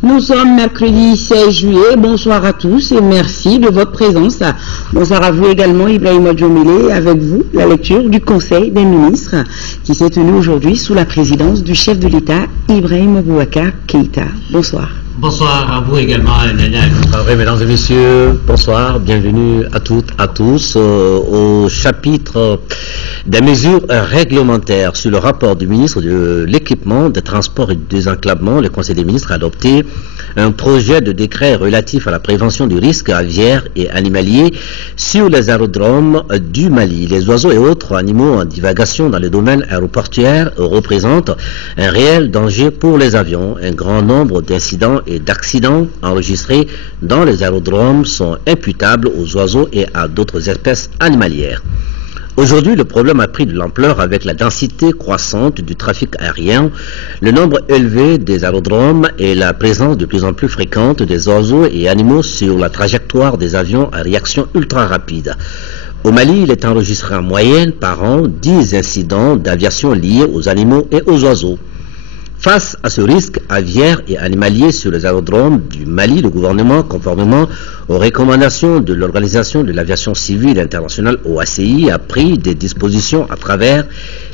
Nous sommes mercredi 16 juillet. Bonsoir à tous et merci de votre présence. Bonsoir à vous également, Ibrahima Djomile, avec vous, la lecture du Conseil des ministres qui s'est tenu aujourd'hui sous la présidence du chef de l'État, Ibrahim Boubacar Keïta. Bonsoir. Bonsoir à vous également, mesdames et messieurs. Bonsoir, bienvenue à toutes, à tous au chapitre des mesures réglementaires sur le rapport du ministre de l'Équipement, des Transports et du Désenclavement. Le Conseil des ministres a adopté un projet de décret relatif à la prévention du risque aviaire et animalier sur les aérodromes du Mali. Les oiseaux et autres animaux en divagation dans le domaine aéroportuaire représentent un réel danger pour les avions. Un grand nombre d'incidents et d'accidents enregistrés dans les aérodromes sont imputables aux oiseaux et à d'autres espèces animalières. Aujourd'hui, le problème a pris de l'ampleur avec la densité croissante du trafic aérien, le nombre élevé des aérodromes et la présence de plus en plus fréquente des oiseaux et animaux sur la trajectoire des avions à réaction ultra rapide. Au Mali, il est enregistré en moyenne par an 10 incidents d'aviation liés aux animaux et aux oiseaux. Face à ce risque aviaire et animalier sur les aérodromes du Mali, le gouvernement, conformément aux recommandations de l'Organisation de l'aviation civile internationale OACI, a pris des dispositions à travers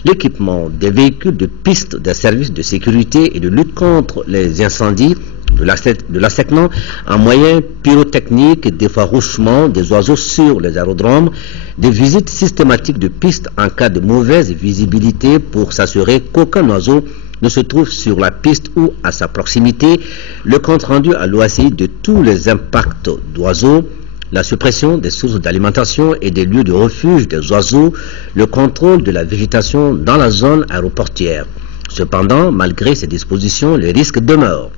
l'équipement des véhicules de piste des services de sécurité et de lutte contre les incendies, de l'assèchement en moyens pyrotechniques, d'effarouchement des oiseaux sur les aérodromes, des visites systématiques de pistes en cas de mauvaise visibilité pour s'assurer qu'aucun oiseau ne se trouve sur la piste ou à sa proximité, le compte rendu à l'OACI de tous les impacts d'oiseaux, la suppression des sources d'alimentation et des lieux de refuge des oiseaux, le contrôle de la végétation dans la zone aéroportuaire. Cependant, malgré ces dispositions, les risques demeurent.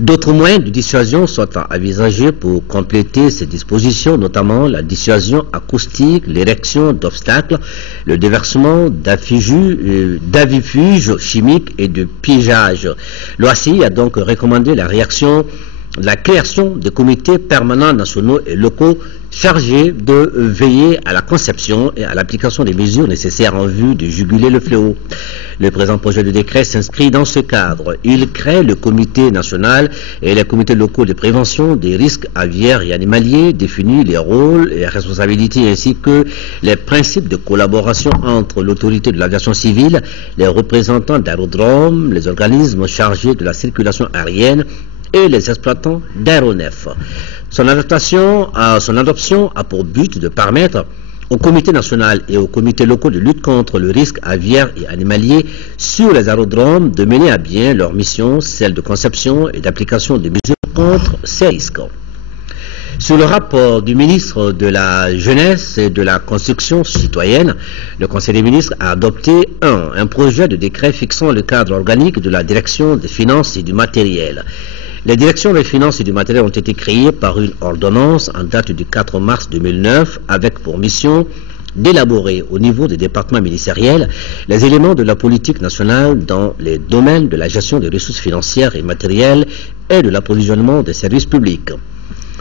D'autres moyens de dissuasion sont envisagés pour compléter ces dispositions, notamment la dissuasion acoustique, l'érection d'obstacles, le déversement d'avifuges chimiques et de piégeage. L'OACI a donc recommandé la création de comités permanents nationaux et locaux chargés de veiller à la conception et à l'application des mesures nécessaires en vue de juguler le fléau. Le présent projet de décret s'inscrit dans ce cadre. Il crée le comité national et les comités locaux de prévention des risques aviaires et animaliers, définit les rôles et les responsabilités ainsi que les principes de collaboration entre l'autorité de l'aviation civile, les représentants d'aérodromes, les organismes chargés de la circulation aérienne et les exploitants d'aéronefs. Son adoption a pour but de permettre au comité national et aux comités locaux de lutte contre le risque aviaire et animalier sur les aérodromes de mener à bien leur mission, celle de conception et d'application des mesures contre ces risques. Sur le rapport du ministre de la Jeunesse et de la Construction citoyenne, le Conseil des ministres a adopté un projet de décret fixant le cadre organique de la direction des finances et du matériel. Les directions des finances et du matériel ont été créées par une ordonnance en date du 4 mars 2009 avec pour mission d'élaborer au niveau des départements ministériels les éléments de la politique nationale dans les domaines de la gestion des ressources financières et matérielles et de l'approvisionnement des services publics.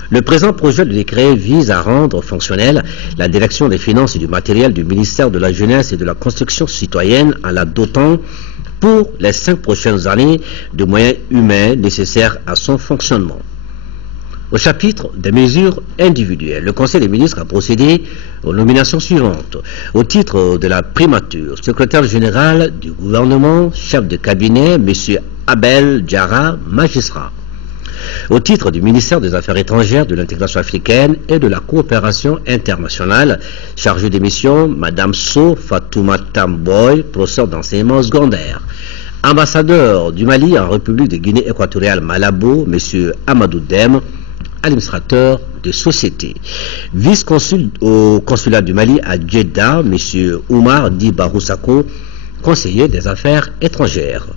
Le présent projet de décret vise à rendre fonctionnelle la direction des finances et du matériel du ministère de la Jeunesse et de la Construction citoyenne en la dotant pour les 5 prochaines années de moyens humains nécessaires à son fonctionnement. Au chapitre des mesures individuelles, le Conseil des ministres a procédé aux nominations suivantes. Au titre de la primature, secrétaire général du gouvernement, chef de cabinet, M. Abel Diarra, magistrat. Au titre du ministère des Affaires étrangères, de l'intégration africaine et de la coopération internationale, chargé des missions, Mme So Fatoumata Mboy, professeur d'enseignement secondaire. Ambassadeur du Mali en République de Guinée équatoriale Malabo, M. Amadou Dem, administrateur de société. Vice-consul au consulat du Mali à Djeddah, M. Oumar Di Baroussako, conseiller des affaires étrangères.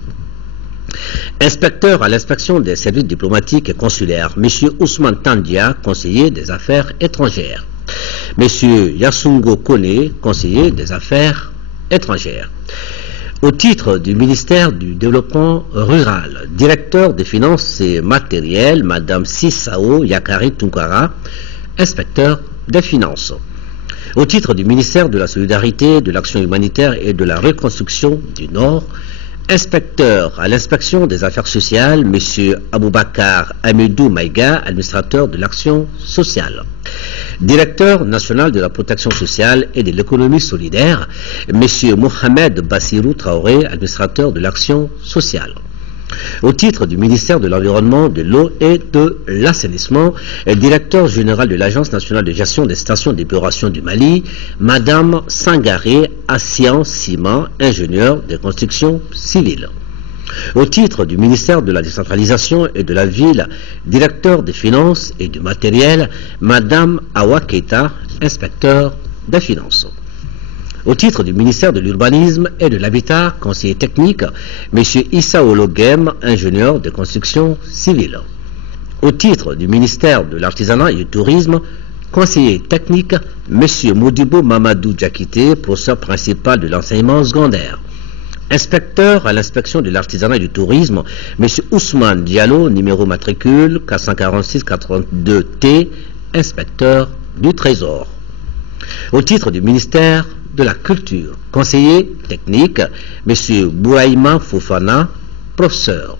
Inspecteur à l'inspection des services diplomatiques et consulaires, M. Ousmane Tandia, conseiller des affaires étrangères. M. Yasungo Kone, conseiller des affaires étrangères. Au titre du ministère du Développement rural, directeur des finances et matériels, Mme Sissao Yakari Tunkara, inspecteur des finances. Au titre du ministère de la Solidarité, de l'Action humanitaire et de la Reconstruction du Nord, Inspecteur à l'inspection des affaires sociales, M. Aboubakar Amidou Maïga, administrateur de l'action sociale. Directeur national de la protection sociale et de l'économie solidaire, M. Mohamed Bassirou Traoré, administrateur de l'action sociale. Au titre du ministère de l'Environnement, de l'Eau et de l'Assainissement, directeur général de l'Agence nationale de gestion des stations d'épuration du Mali, Madame Sangaré Assian Sima, ingénieure des constructions civiles. Au titre du ministère de la décentralisation et de la ville, directeur des finances et du matériel, Madame Awa Keita, inspecteur des finances. Au titre du ministère de l'Urbanisme et de l'Habitat, conseiller technique, M. Issa Ologem, ingénieur de construction civile. Au titre du ministère de l'Artisanat et du Tourisme, conseiller technique, M. Modibo Mamadou Djakité, professeur principal de l'enseignement secondaire. Inspecteur à l'inspection de l'artisanat et du tourisme, M. Ousmane Diallo, numéro matricule 446-82T, inspecteur du Trésor. Au titre du ministère de la Culture, conseiller technique, M. Bouaïma Fofana, professeur.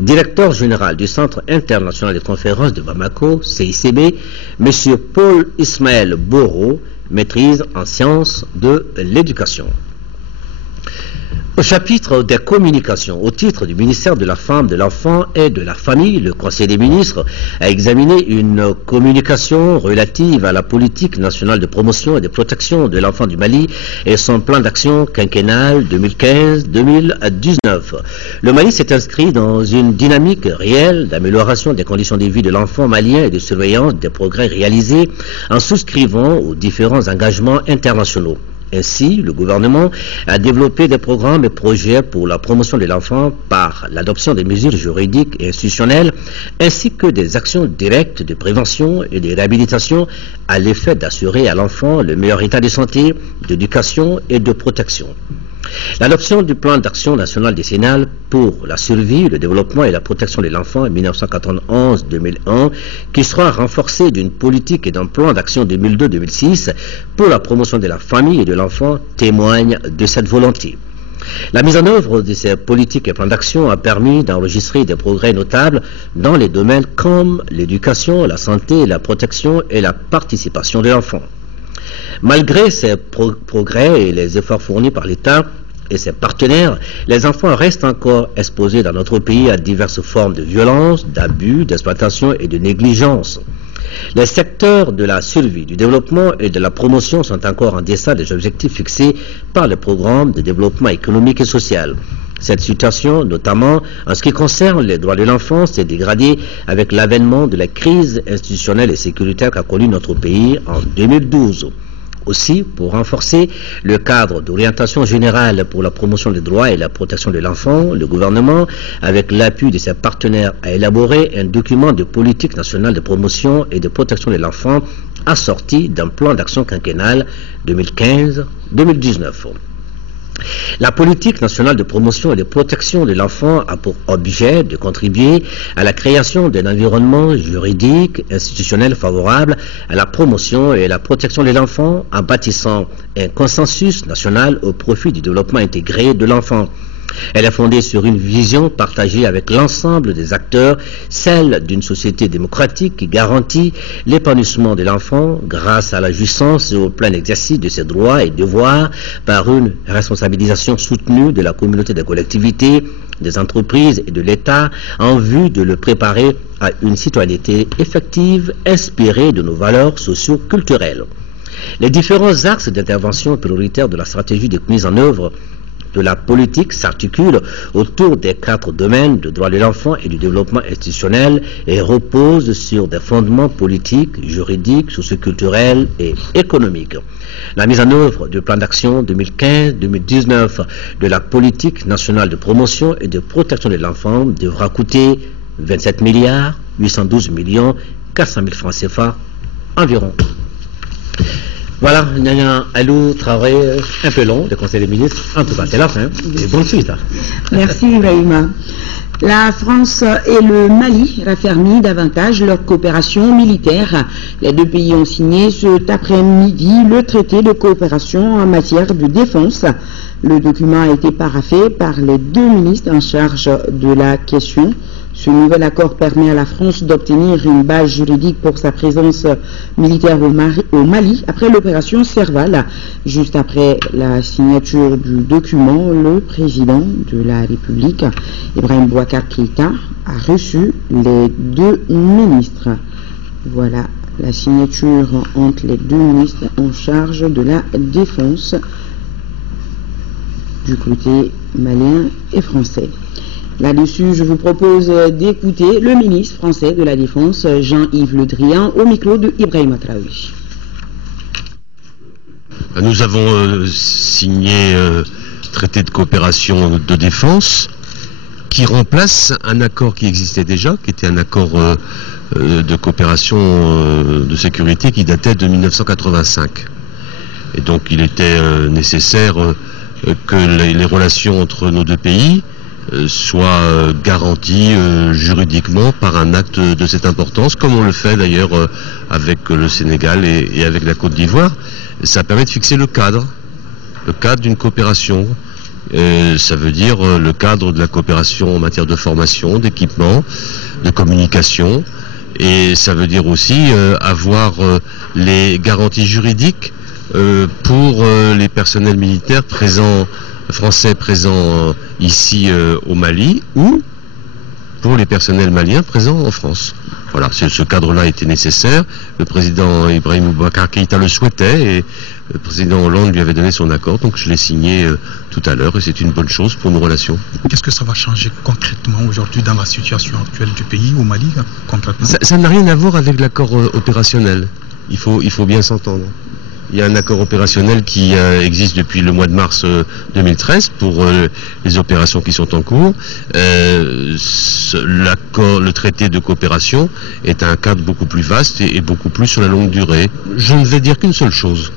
Directeur général du Centre international de conférences de Bamako, CICB, M. Paul Ismaël Boro, maîtrise en sciences de l'éducation. Au chapitre des communications, au titre du ministère de la Femme, de l'Enfant et de la Famille, le Conseil des ministres a examiné une communication relative à la politique nationale de promotion et de protection de l'enfant du Mali et son plan d'action quinquennal 2015-2019. Le Mali s'est inscrit dans une dynamique réelle d'amélioration des conditions de vie de l'enfant malien et de surveillance des progrès réalisés en souscrivant aux différents engagements internationaux. Ainsi, le gouvernement a développé des programmes et projets pour la promotion de l'enfant par l'adoption des mesures juridiques et institutionnelles, ainsi que des actions directes de prévention et de réhabilitation à l'effet d'assurer à l'enfant le meilleur état de santé, d'éducation et de protection. L'adoption du plan d'action national décennal pour la survie, le développement et la protection de l'enfant en 1991-2001, qui sera renforcé d'une politique et d'un plan d'action 2002-2006 pour la promotion de la famille et de l'enfant, témoigne de cette volonté. La mise en œuvre de ces politiques et plans d'action a permis d'enregistrer des progrès notables dans les domaines comme l'éducation, la santé, la protection et la participation de l'enfant. Malgré ces progrès et les efforts fournis par l'État et ses partenaires, les enfants restent encore exposés dans notre pays à diverses formes de violence, d'abus, d'exploitation et de négligence. Les secteurs de la survie, du développement et de la promotion sont encore en deçà des objectifs fixés par le programme de développement économique et social. Cette situation, notamment en ce qui concerne les droits de l'enfant, s'est dégradée avec l'avènement de la crise institutionnelle et sécuritaire qu'a connue notre pays en 2012. Aussi, pour renforcer le cadre d'orientation générale pour la promotion des droits et la protection de l'enfant, le gouvernement, avec l'appui de ses partenaires, a élaboré un document de politique nationale de promotion et de protection de l'enfant assorti d'un plan d'action quinquennal 2015-2019. La politique nationale de promotion et de protection de l'enfant a pour objet de contribuer à la création d'un environnement juridique, institutionnel favorable à la promotion et à la protection de l'enfant en bâtissant un consensus national au profit du développement intégré de l'enfant. Elle est fondée sur une vision partagée avec l'ensemble des acteurs, celle d'une société démocratique qui garantit l'épanouissement de l'enfant grâce à la jouissance et au plein exercice de ses droits et devoirs par une responsabilisation soutenue de la communauté des collectivités, des entreprises et de l'État en vue de le préparer à une citoyenneté effective inspirée de nos valeurs socio-culturelles. Les différents axes d'intervention prioritaires de la stratégie de mise en œuvre de la politique s'articule autour des 4 domaines de droits de l'enfant et du développement institutionnel et repose sur des fondements politiques, juridiques, socioculturels et économiques. La mise en œuvre du plan d'action 2015-2019 de la politique nationale de promotion et de protection de l'enfant devra coûter 27 milliards 812 millions 400 000 francs CFA environ. Voilà, Nyanya Alou Traoré, un peu long, le Conseil des ministres. En tout cas, c'est la fin. Et bonne suite. Merci, Ibrahima. La France et le Mali raffermissent davantage leur coopération militaire. Les deux pays ont signé cet après-midi le traité de coopération en matière de défense. Le document a été paraphé par les deux ministres en charge de la question. Ce nouvel accord permet à la France d'obtenir une base juridique pour sa présence militaire au Mali après l'opération Serval. Juste après la signature du document, le président de la République, Ibrahim Boubacar Keïta, a reçu les deux ministres. Voilà la signature entre les deux ministres en charge de la défense du côté malien et français. Là-dessus, je vous propose d'écouter le ministre français de la Défense, Jean-Yves Le Drian, au micro de Ibrahim Traoui. Nous avons signé traité de coopération de défense qui remplace un accord qui existait déjà, qui était un accord de coopération de sécurité qui datait de 1985. Et donc il était nécessaire que les relations entre nos deux pays soit garantie juridiquement par un acte de cette importance, comme on le fait d'ailleurs avec le Sénégal et avec la Côte d'Ivoire. Ça permet de fixer le cadre d'une coopération. Ça veut dire le cadre de la coopération en matière de formation, d'équipement, de communication, et ça veut dire aussi avoir les garanties juridiques pour les personnels militaires français présents ici au Mali, ou pour les personnels maliens présents en France. Voilà, ce cadre-là était nécessaire. Le président Ibrahim Boubacar Keïta le souhaitait et le président Hollande lui avait donné son accord, donc je l'ai signé tout à l'heure et c'est une bonne chose pour nos relations. Qu'est-ce que ça va changer concrètement aujourd'hui dans la situation actuelle du pays, au Mali, concrètement? Ça n'a rien à voir avec l'accord opérationnel. Il faut bien s'entendre. Il y a un accord opérationnel qui existe depuis le mois de mars 2013 pour les opérations qui sont en cours. Le traité de coopération est un cadre beaucoup plus vaste et beaucoup plus sur la longue durée. Je ne vais dire qu'une seule chose.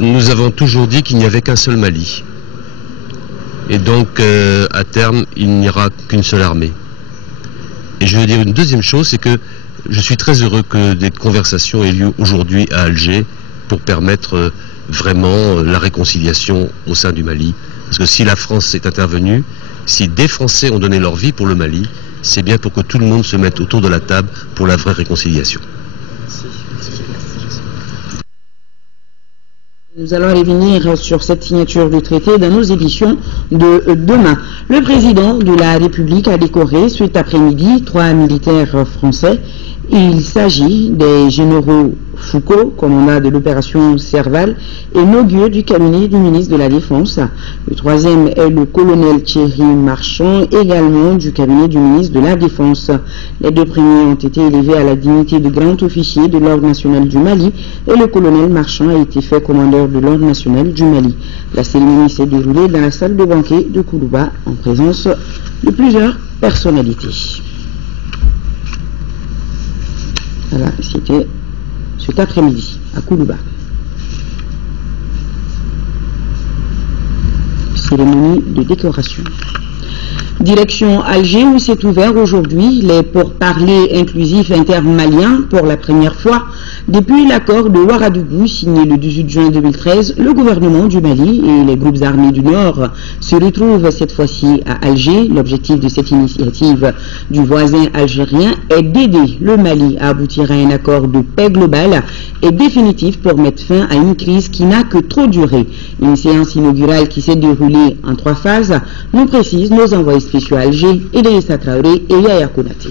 Nous avons toujours dit qu'il n'y avait qu'un seul Mali. Et donc, à terme, il n'y aura qu'une seule armée. Et je veux dire une deuxième chose, c'est que je suis très heureux que des conversations aient lieu aujourd'hui à Alger pour permettre vraiment la réconciliation au sein du Mali. Parce que si la France est intervenue, si des Français ont donné leur vie pour le Mali, c'est bien pour que tout le monde se mette autour de la table pour la vraie réconciliation. Nous allons revenir sur cette signature du traité dans nos éditions de demain. Le président de la République a décoré cet après-midi 3 militaires français. Il s'agit des généraux Foucault, commandant de l'opération Serval, et Nogueux du cabinet du ministre de la Défense. Le troisième est le colonel Thierry Marchand, également du cabinet du ministre de la Défense. Les deux premiers ont été élevés à la dignité de grand officier de l'Ordre national du Mali et le colonel Marchand a été fait commandeur de l'Ordre national du Mali. La cérémonie s'est déroulée dans la salle de banquet de Koulouba en présence de plusieurs personnalités. Voilà, c'était cet après-midi à Koulouba. Cérémonie de décoration. Direction Alger où s'est ouvert aujourd'hui les pourparlers inclusifs intermaliens pour la première fois depuis l'accord de Ouagadougou signé le 18 juin 2013. Le gouvernement du Mali et les groupes armés du Nord se retrouvent cette fois-ci à Alger. L'objectif de cette initiative du voisin algérien est d'aider le Mali à aboutir à un accord de paix global et définitif pour mettre fin à une crise qui n'a que trop duré. Une séance inaugurale qui s'est déroulée en 3 phases, nous précisent nos envoyés spéciaux à Alger, Idrissa Traoré et Yaya Konaté.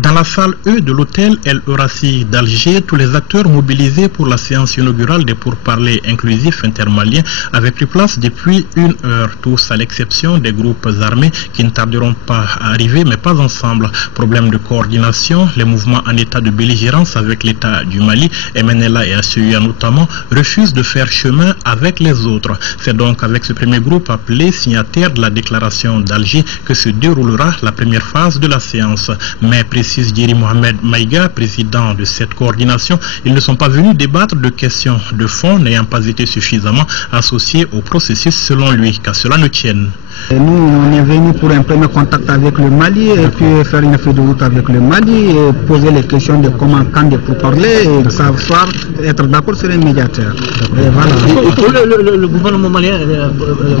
Dans la salle E de l'hôtel El Horaci d'Alger, tous les acteurs mobilisés pour la séance inaugurale des pourparlers inclusifs intermaliens avaient pris place depuis 1 heure, tous à l'exception des groupes armés qui ne tarderont pas à arriver, mais pas ensemble. Problème de coordination, les mouvements en état de belligérance avec l'État du Mali, MNLA et ACUA notamment, refusent de faire chemin avec les autres. C'est donc avec ce premier groupe appelé signataire de la déclaration d'Alger que se déroulera la première phase de la séance. Mais précise Djeri Mohamed Maïga, président de cette coordination, ils ne sont pas venus débattre de questions de fond n'ayant pas été suffisamment associés au processus selon lui, qu'à cela ne tienne. Nous, on est venu pour un premier contact avec le Mali et puis faire une feuille de route avec le Mali et poser les questions de comment, quand pour parler et savoir être d'accord sur les médiateurs. Et voilà. Le gouvernement malien,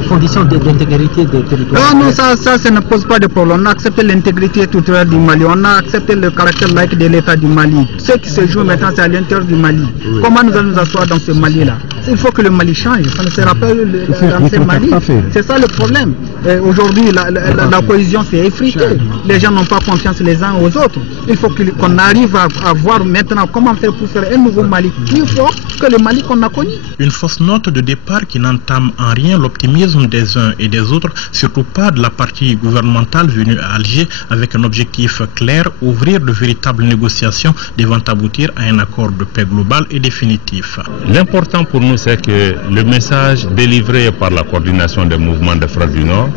conditions d'intégrité des territoires. Non, ça ne pose pas de problème. On a accepté l'intégrité territoriale du Mali, on a accepté le caractère laïque de l'État du Mali. Ce qui se joue maintenant, c'est à l'intérieur du Mali. Oui. Comment nous allons nous asseoir dans ce Mali-là? Il faut que le Mali change, ça ne sera pas dans ce Mali. C'est ça le problème. Aujourd'hui, la cohésion s'est effritée. Les gens n'ont pas confiance les uns aux autres. Il faut qu'on arrive à voir maintenant comment faire pour faire un nouveau Mali plus fort que le Mali qu'on a connu. Une fausse note de départ qui n'entame en rien l'optimisme des uns et des autres, surtout pas de la partie gouvernementale venue à Alger avec un objectif clair, ouvrir de véritables négociations devant aboutir à un accord de paix global et définitif. L'important pour nous, c'est que le message délivré par la coordination des mouvements des Frères du Nord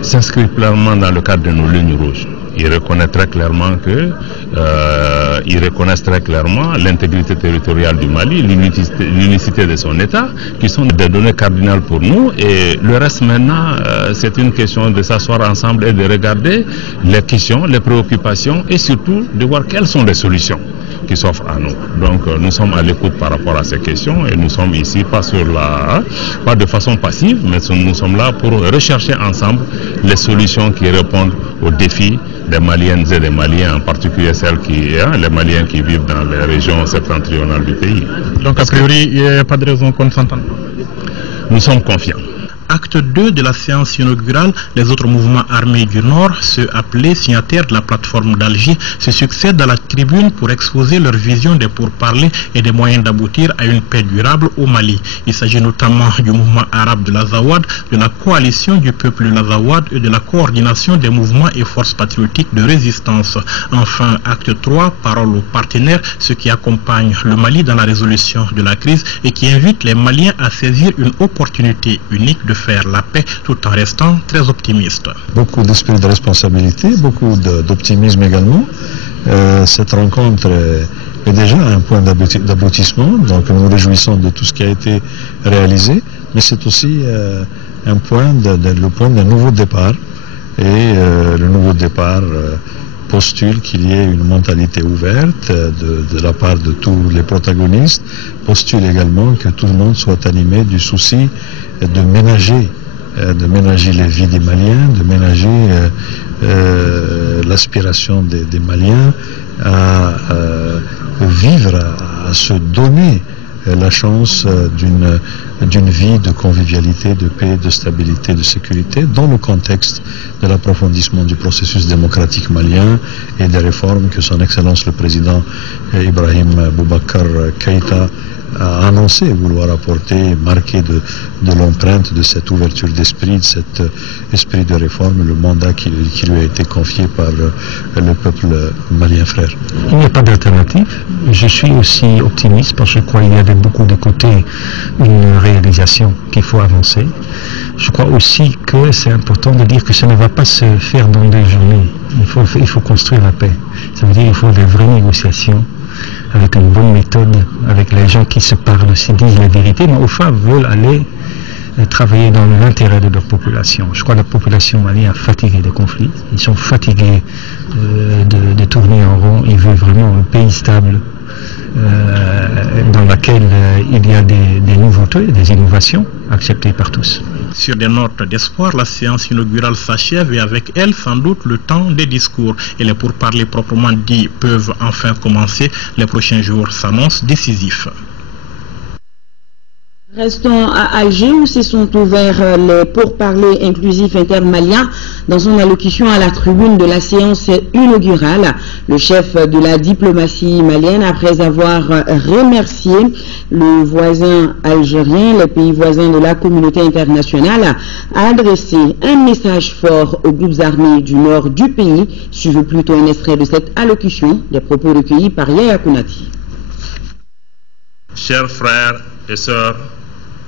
s'inscrit clairement dans le cadre de nos lignes rouges. Ils reconnaissent très clairement l'intégrité territoriale du Mali, l'unicité de son État, qui sont des données cardinales pour nous. Et le reste maintenant, c'est une question de s'asseoir ensemble et de regarder les questions, les préoccupations et surtout de voir quelles sont les solutions qui s'offrent à nous. Donc nous sommes à l'écoute par rapport à ces questions et nous sommes ici pas de façon passive, mais nous sommes là pour rechercher ensemble les solutions qui répondent aux défis des Maliennes et des Maliens, en particulier les Maliens qui vivent dans les régions septentrionales du pays. Donc a priori, il n'y a pas de raison qu'on ne s'entende. Nous sommes confiants. Acte 2 de la séance inaugurale, les autres mouvements armés du Nord, ceux appelés signataires de la plateforme d'Alger, se succèdent à la tribune pour exposer leur vision des pourparlers et des moyens d'aboutir à une paix durable au Mali. Il s'agit notamment du mouvement arabe de l'Azawad, de la coalition du peuple de l'Azawad et de la coordination des mouvements et forces patriotiques de résistance. Enfin, acte 3, parole aux partenaires, ceux qui accompagnent le Mali dans la résolution de la crise et qui invitent les Maliens à saisir une opportunité unique de faire la paix tout en restant très optimiste. Beaucoup d'esprit de responsabilité, beaucoup d'optimisme également. Cette rencontre est déjà un point d'aboutissement, donc nous nous réjouissons de tout ce qui a été réalisé, mais c'est aussi le point d'un nouveau départ, et le nouveau départ postule qu'il y ait une mentalité ouverte de la part de tous les protagonistes, postule également que tout le monde soit animé du souci de ménager les vies des Maliens, de ménager l'aspiration des Maliens à vivre, à se donner la chance d'une vie de convivialité, de paix, de stabilité, de sécurité dans le contexte de l'approfondissement du processus démocratique malien et des réformes que son Excellence le Président Ibrahim Boubacar Keïta a annoncé vouloir apporter, marquer de l'empreinte de cette ouverture d'esprit, de cet esprit de réforme, le mandat qui lui a été confié par le peuple malien frère. Il n'y a pas d'alternative. Je suis aussi optimiste parce que je crois qu'il y a de beaucoup de côtés une réalisation qu'il faut avancer. Je crois aussi que c'est important de dire que ça ne va pas se faire dans des journées. Il faut construire la paix. Ça veut dire qu'il faut des vraies négociations, avec une bonne méthode, avec les gens qui se parlent, qui disent la vérité, mais au fond veulent aller travailler dans l'intérêt de leur population. Je crois que la population malienne est fatiguée des conflits, ils sont fatigués de tourner en rond, ils veulent vraiment un pays stable, dans lequel il y a des nouveautés, des innovations acceptées par tous. Sur des notes d'espoir, la séance inaugurale s'achève et avec elle, sans doute, le temps des discours. Et les pourparlers proprement dits peuvent enfin commencer. Les prochains jours s'annoncent décisifs. Restons à Alger où se sont ouverts les pourparlers inclusifs intermaliens. Dans son allocution à la tribune de la séance inaugurale, le chef de la diplomatie malienne, après avoir remercié le voisin algérien, les pays voisins de la communauté internationale, a adressé un message fort aux groupes armés du nord du pays. Suivez plutôt un extrait de cette allocution, des propos recueillis par Yaya Kounati. Chers frères et sœurs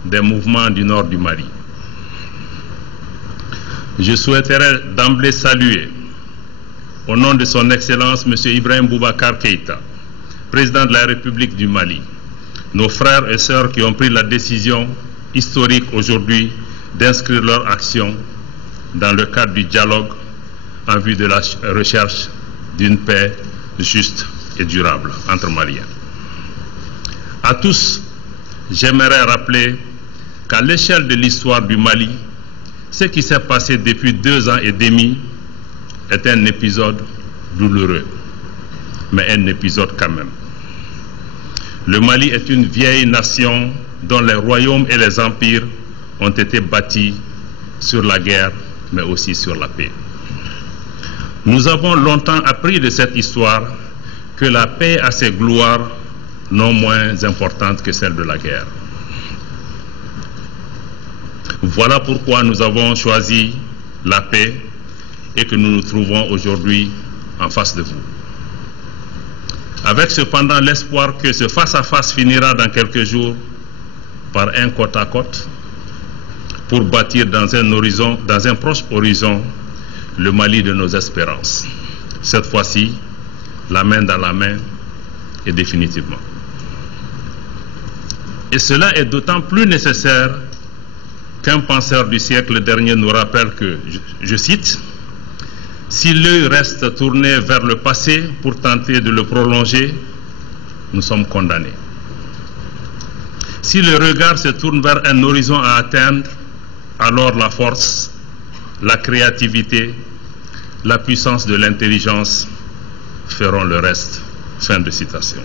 des mouvements du nord du Mali, je souhaiterais d'emblée saluer, au nom de son Excellence M. Ibrahim Boubacar Keïta, président de la République du Mali, nos frères et sœurs qui ont pris la décision historique aujourd'hui d'inscrire leur action dans le cadre du dialogue en vue de la recherche d'une paix juste et durable entre Maliens. À tous, j'aimerais rappeler qu'à l'échelle de l'histoire du Mali, ce qui s'est passé depuis 2 ans et demi est un épisode douloureux, mais un épisode quand même. Le Mali est une vieille nation dont les royaumes et les empires ont été bâtis sur la guerre, mais aussi sur la paix. Nous avons longtemps appris de cette histoire que la paix a ses gloires non moins importantes que celles de la guerre. Voilà pourquoi nous avons choisi la paix et que nous nous trouvons aujourd'hui en face de vous. Avec cependant l'espoir que ce face-à-face finira dans quelques jours par un côte-à-côte pour bâtir dans un proche horizon, le Mali de nos espérances. Cette fois-ci, la main dans la main et définitivement. Et cela est d'autant plus nécessaire qu'un penseur du siècle dernier nous rappelle que, je cite, « Si l'œil reste tourné vers le passé pour tenter de le prolonger, nous sommes condamnés. Si le regard se tourne vers un horizon à atteindre, alors la force, la créativité, la puissance de l'intelligence feront le reste. » Fin de citation.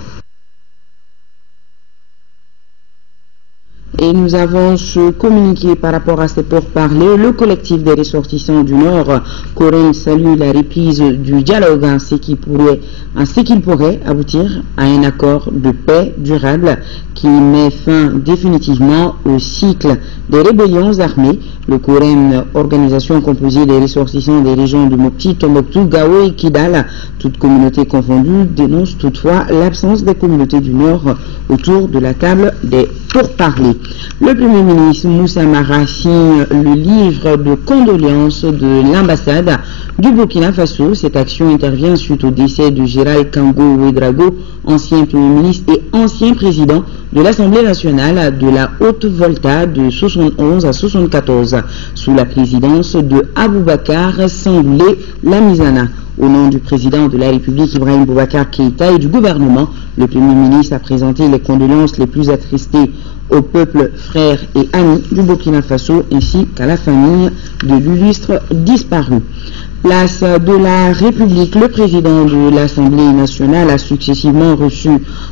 Et nous avons ce communiqué par rapport à ces pourparlers. Le collectif des ressortissants du Nord, Corée, salue la reprise du dialogue ainsi qu'il pourrait aboutir à un accord de paix durable qui met fin définitivement au cycle des rébellions armées. Le Corém, organisation composée des ressortissants des régions de Mopti, Tombouctou, Gao et Kidal, toutes communautés confondues, dénonce toutefois l'absence des communautés du Nord autour de la table des pourparlers. Le Premier ministre Moussa Mara signe le livre de condoléances de l'ambassade du Burkina Faso. Cette action intervient suite au décès de Gérald Kango Ouedraogo, ancien Premier ministre et ancien président de l'Assemblée nationale de la Haute-Volta de 71 à 74, sous la présidence de Aboubakar Sangoulé Lamizana. Au nom du président de la République Ibrahim Boubacar Keïta et du gouvernement, le Premier ministre a présenté les condoléances les plus attristées au peuple frère et ami du Burkina Faso ainsi qu'à la famille de l'illustre disparu. Place de la République, le président de l'Assemblée nationale a successivement reçu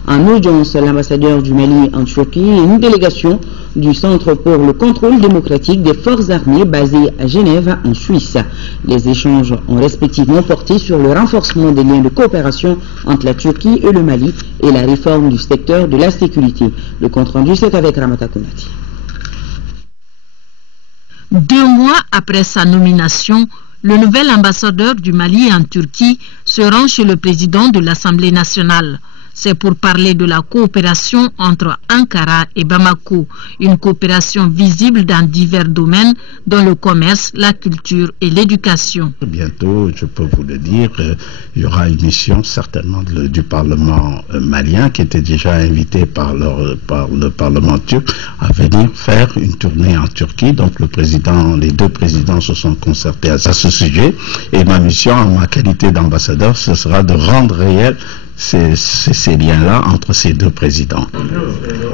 en audience l'ambassadeur du Mali en Turquie et une délégation du Centre pour le contrôle démocratique des forces armées basé à Genève en Suisse. Les échanges ont respectivement porté sur le renforcement des liens de coopération entre la Turquie et le Mali et la réforme du secteur de la sécurité. Le compte rendu, c'est avec Ramata Konati. 2 mois après sa nomination, le nouvel ambassadeur du Mali en Turquie se rend chez le président de l'Assemblée nationale. C'est pour parler de la coopération entre Ankara et Bamako, une coopération visible dans divers domaines, dont le commerce, la culture et l'éducation. Bientôt, je peux vous le dire, il y aura une mission certainement du Parlement malien qui était déjà invité par le Parlement turc à venir faire une tournée en Turquie. Donc les 2 présidents se sont concertés à ce sujet et ma mission en ma qualité d'ambassadeur, ce sera de rendre réel ces liens-là entre ces 2 présidents.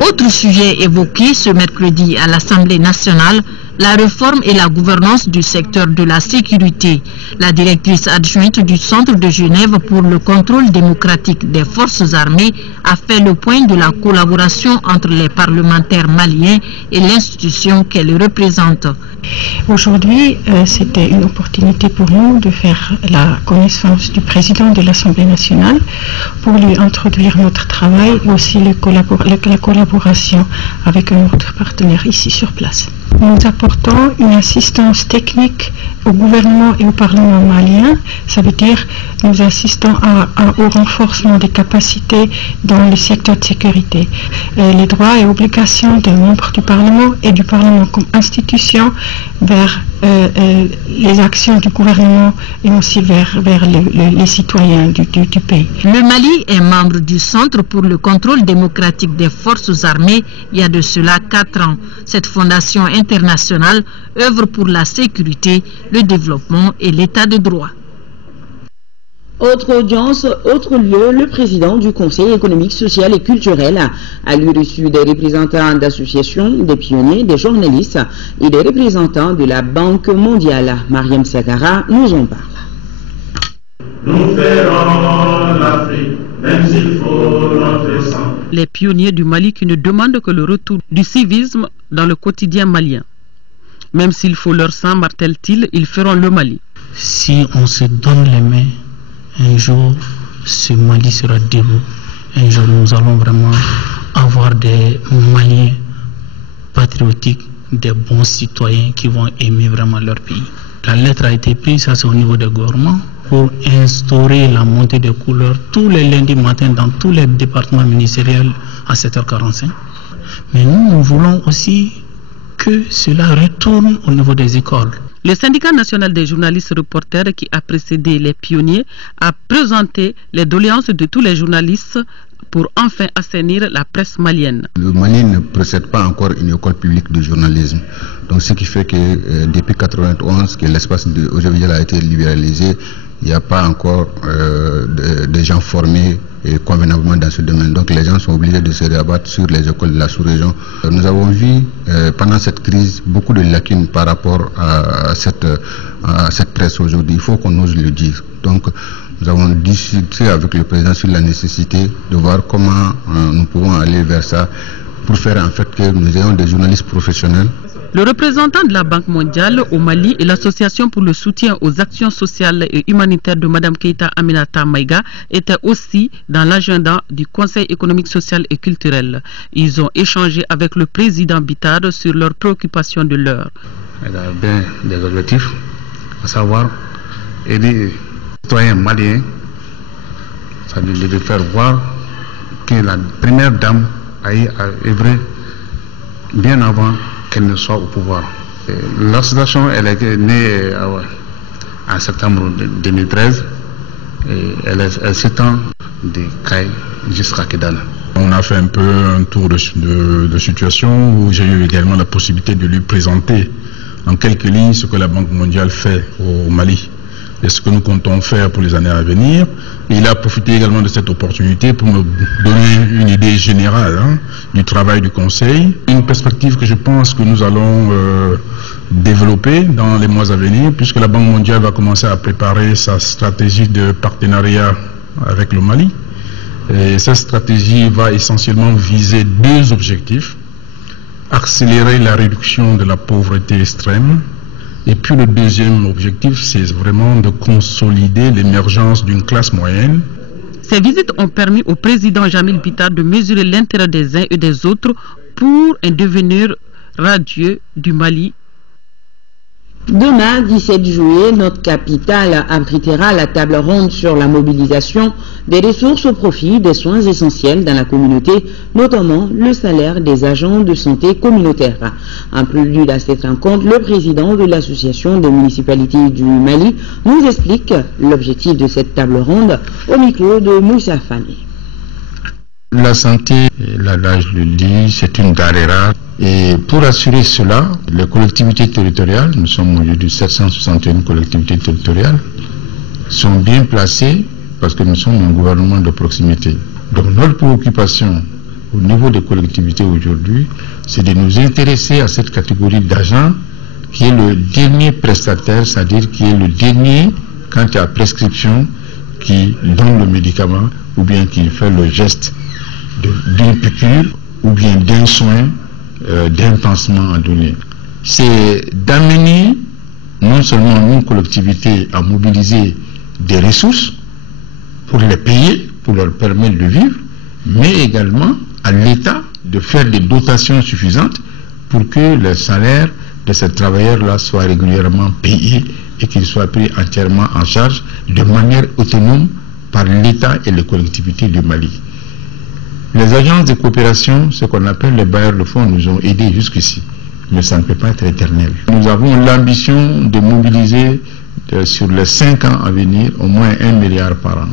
Autre sujet évoqué ce mercredi à l'Assemblée nationale, la réforme et la gouvernance du secteur de la sécurité. La directrice adjointe du Centre de Genève pour le contrôle démocratique des forces armées a fait le point de la collaboration entre les parlementaires maliens et l'institution qu'elle représente. Aujourd'hui, c'était une opportunité pour nous de faire la connaissance du président de l'Assemblée nationale pour lui introduire notre travail et aussi la collaboration avec un autre partenaire ici sur place. Nous apportons une assistance technique au gouvernement et au Parlement malien. Ça veut dire que nous assistons au renforcement des capacités dans le secteur de sécurité. Les droits et obligations des membres du Parlement et du Parlement comme institution vers les actions du gouvernement et aussi vers les citoyens du pays. Le Mali est membre du Centre pour le contrôle démocratique des forces armées il y a de cela 4 ans. Cette fondation internationale œuvre pour la sécurité, le développement et l'état de droit. Autre audience, autre lieu, le président du Conseil économique, social et culturel a lui reçu des représentants d'associations, des pionniers, des journalistes et des représentants de la Banque mondiale. Mariam Sagara nous en parle. Nous ferons l'Afrique, même s'il faut notre sang. Les pionniers du Mali qui ne demandent que le retour du civisme dans le quotidien malien. Même s'il faut leur sang, martèle-t-il, ils feront le Mali. Si on se donne les mains, un jour, ce Mali sera debout. Un jour, nous allons vraiment avoir des Maliens patriotiques, des bons citoyens qui vont aimer vraiment leur pays. La lettre a été prise, ça c'est au niveau des gouvernements, pour instaurer la montée des couleurs tous les lundis matins dans tous les départements ministériels à 7h45. Mais nous voulons aussi que cela retourne au niveau des écoles. Le syndicat national des journalistes reporters qui a précédé les pionniers a présenté les doléances de tous les journalistes pour enfin assainir la presse malienne. Le Mali ne possède pas encore une école publique de journalisme. Donc ce qui fait que depuis 1991, que l'espace audiovisuel a été libéralisé, il n'y a pas encore des gens formés convenablement dans ce domaine. Donc les gens sont obligés de se rabattre sur les écoles de la sous-région. Nous avons vu pendant cette crise beaucoup de lacunes par rapport à cette presse aujourd'hui. Il faut qu'on ose le dire. Donc nous avons discuté avec le président sur la nécessité de voir comment nous pouvons aller vers ça pour faire en fait que nous ayons des journalistes professionnels. Le représentant de la Banque mondiale au Mali et l'Association pour le soutien aux actions sociales et humanitaires de Mme Keïta Aminata Maïga étaient aussi dans l'agenda du Conseil économique, social et culturel. Ils ont échangé avec le président Bitar sur leurs préoccupations de l'heure. Il a bien des objectifs, à savoir aider les citoyens maliens, ça devait faire voir que la première dame a œuvré bien avant qu'elle ne soit au pouvoir. L'association, elle est née en septembre 2013 et elle s'étend de Kay jusqu'à Kidal. On a fait un peu un tour de situation où j'ai eu également la possibilité de lui présenter en quelques lignes ce que la Banque mondiale fait au Mali et ce que nous comptons faire pour les années à venir. Et il a profité également de cette opportunité pour me donner une idée générale du travail du Conseil. Une perspective que je pense que nous allons développer dans les mois à venir, puisque la Banque mondiale va commencer à préparer sa stratégie de partenariat avec le Mali. Et cette stratégie va essentiellement viser 2 objectifs. Accélérer la réduction de la pauvreté extrême. Et puis le deuxième objectif, c'est vraiment de consolider l'émergence d'une classe moyenne. Ces visites ont permis au président Jamil Bitar de mesurer l'intérêt des uns et des autres pour un devenir radieux du Mali. Demain, 17 juillet, notre capitale abritera la table ronde sur la mobilisation des ressources au profit des soins essentiels dans la communauté, notamment le salaire des agents de santé communautaire. En prélude à cette rencontre, le président de l'association des municipalités du Mali nous explique l'objectif de cette table ronde au micro de Moussa Fani. La santé, l'adage le dit, c'est une denrée rare. Et pour assurer cela, les collectivités territoriales, nous sommes aujourd'hui 761 collectivités territoriales, sont bien placées parce que nous sommes un gouvernement de proximité. Donc notre préoccupation au niveau des collectivités aujourd'hui, c'est de nous intéresser à cette catégorie d'agents qui est le dernier prestataire, c'est-à-dire qui est le dernier, quand il y a prescription, qui donne le médicament ou bien qui fait le geste d'une piqûre ou bien d'un soin, d'un pansement à donner. C'est d'amener non seulement une collectivité à mobiliser des ressources pour les payer, pour leur permettre de vivre, mais également à l'État de faire des dotations suffisantes pour que le salaire de ces travailleurs-là soit régulièrement payé et qu'ils soient pris entièrement en charge de manière autonome par l'État et les collectivités du Mali. Les agences de coopération, ce qu'on appelle les bailleurs de fonds, nous ont aidés jusqu'ici. mais ça ne peut pas être éternel. Nous avons l'ambition de mobiliser sur les 5 ans à venir au moins 1 milliard par an.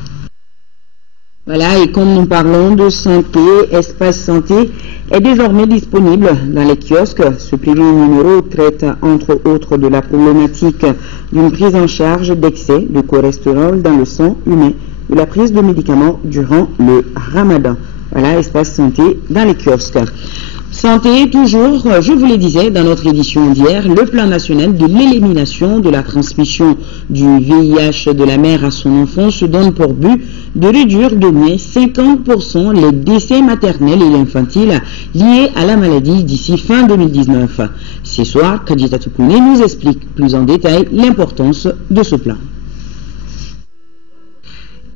Voilà, et comme nous parlons de santé, Espace Santé est désormais disponible dans les kiosques. Ce premier numéro traite entre autres de la problématique d'une prise en charge d'excès de cholestérol dans le sang humain, de la prise de médicaments durant le Ramadan. Voilà, Espace Santé dans les kiosques. Santé, toujours, je vous le disais dans notre édition d'hier, le plan national de l'élimination de la transmission du VIH de la mère à son enfant se donne pour but de réduire de moins 50% les décès maternels et infantiles liés à la maladie d'ici fin 2019. Ce soir, Kadita Toukoune nous explique plus en détail l'importance de ce plan.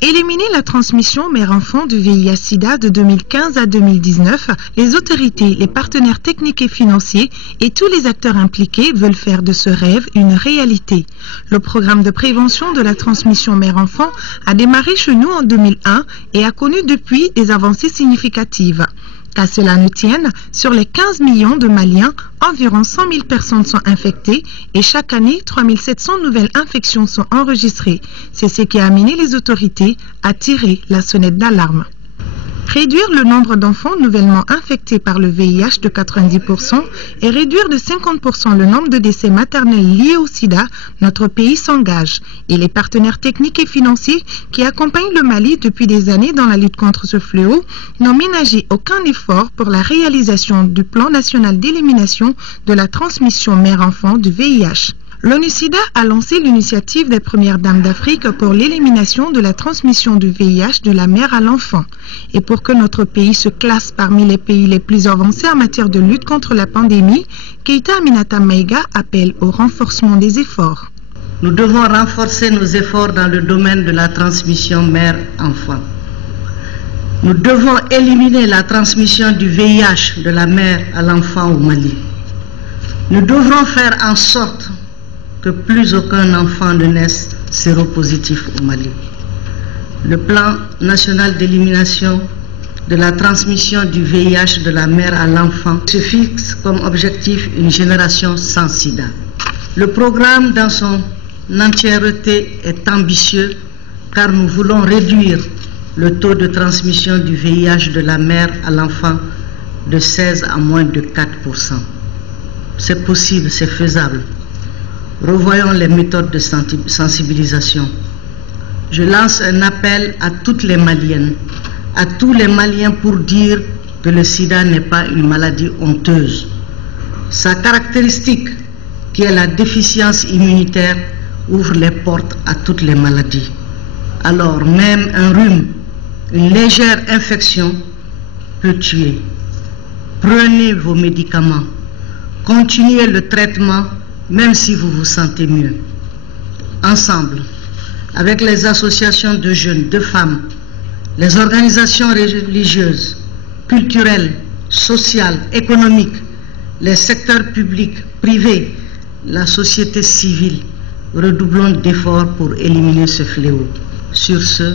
Éliminer la transmission mère-enfant du VIH-Sida de 2015 à 2019, les autorités, les partenaires techniques et financiers et tous les acteurs impliqués veulent faire de ce rêve une réalité. Le programme de prévention de la transmission mère-enfant a démarré chez nous en 2001 et a connu depuis des avancées significatives. Qu'à cela ne tienne, sur les 15 millions de Maliens, environ 100 000 personnes sont infectées et chaque année, 3 700 nouvelles infections sont enregistrées. C'est ce qui a amené les autorités à tirer la sonnette d'alarme. Réduire le nombre d'enfants nouvellement infectés par le VIH de 90% et réduire de 50% le nombre de décès maternels liés au sida, notre pays s'engage. Et les partenaires techniques et financiers qui accompagnent le Mali depuis des années dans la lutte contre ce fléau n'ont ménagé aucun effort pour la réalisation du plan national d'élimination de la transmission mère-enfant du VIH. L'ONU-SIDA a lancé l'initiative des Premières Dames d'Afrique pour l'élimination de la transmission du VIH de la mère à l'enfant. Et pour que notre pays se classe parmi les pays les plus avancés en matière de lutte contre la pandémie, Keita Aminata Maïga appelle au renforcement des efforts. Nous devons renforcer nos efforts dans le domaine de la transmission mère-enfant. Nous devons éliminer la transmission du VIH de la mère à l'enfant au Mali. Nous devrons faire en sorte que plus aucun enfant ne naisse séropositif au Mali. Le plan national d'élimination de la transmission du VIH de la mère à l'enfant se fixe comme objectif une génération sans sida. Le programme dans son entièreté est ambitieux car nous voulons réduire le taux de transmission du VIH de la mère à l'enfant de 16 à moins de 4%. C'est possible, c'est faisable. Revoyons les méthodes de sensibilisation. Je lance un appel à toutes les Maliennes, à tous les Maliens pour dire que le sida n'est pas une maladie honteuse. Sa caractéristique, qui est la déficience immunitaire, ouvre les portes à toutes les maladies. Alors même un rhume, une légère infection peut tuer. Prenez vos médicaments, continuez le traitement même si vous vous sentez mieux. Ensemble, avec les associations de jeunes, de femmes, les organisations religieuses, culturelles, sociales, économiques, les secteurs publics, privés, la société civile, redoublons d'efforts pour éliminer ce fléau. Sur ce,